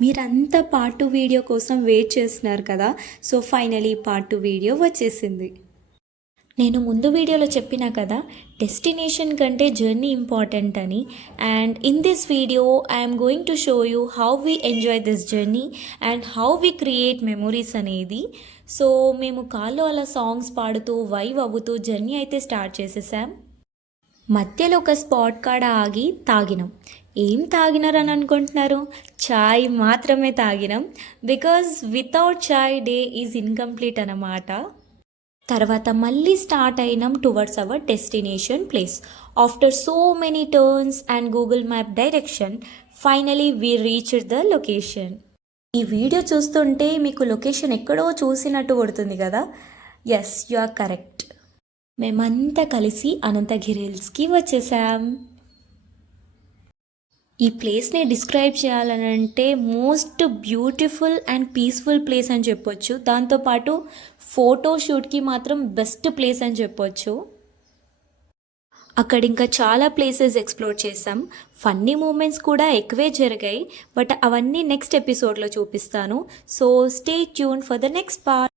మీరంతా part 2 video కోసం wait చేస్తున్నారు కదా. సో ఫైనలీ పార్ట్ 2 వీడియో వచ్చేసింది. నేను ముందు వీడియోలో చెప్పినా కదా, డెస్టినేషన్ కంటే జర్నీ ఇంపార్టెంట్ అని. And in this video I'm going to show you how we enjoy this journey and how we create memories అనేది. సో మేము కార్లో అలా సాంగ్స్ పాడుతూ వైవ్ అవ్వుతూ జర్నీ అయితే స్టార్ట్ చేసేసాం. మధ్యలో ఒక స్పాట్ కాడ ఆగి తాగినాం. ఏం తాగినారని అనుకుంటున్నారు? చాయ్ మాత్రమే తాగినాం. Because without chai day is incomplete అన్నమాట. తర్వాత మళ్ళీ స్టార్ట్ అయినాం towards our destination place. After so many turns and Google map direction, finally we reached the location. ఈ వీడియో చూస్తుంటే మీకు లొకేషన్ ఎక్కడో చూసినట్టు కొడుతుంది కదా. Yes, you are correct. మేమంతా కలిసి అనంతగిరి హిల్స్కి వచ్చేసాం. ఈ ప్లేస్ని డిస్క్రైబ్ చేయాలనంటే most beautiful and peaceful place అని చెప్పొచ్చు. దాంతోపాటు ఫోటోషూట్కి మాత్రం బెస్ట్ ప్లేస్ అని చెప్పొచ్చు. అక్కడ ఇంకా చాలా ప్లేసెస్ ఎక్స్ప్లోర్ చేసాం. ఫన్నీ మూమెంట్స్ కూడా ఎక్కువే జరిగాయి. బట్ అవన్నీ నెక్స్ట్ ఎపిసోడ్లో చూపిస్తాను. So stay tune for the next part.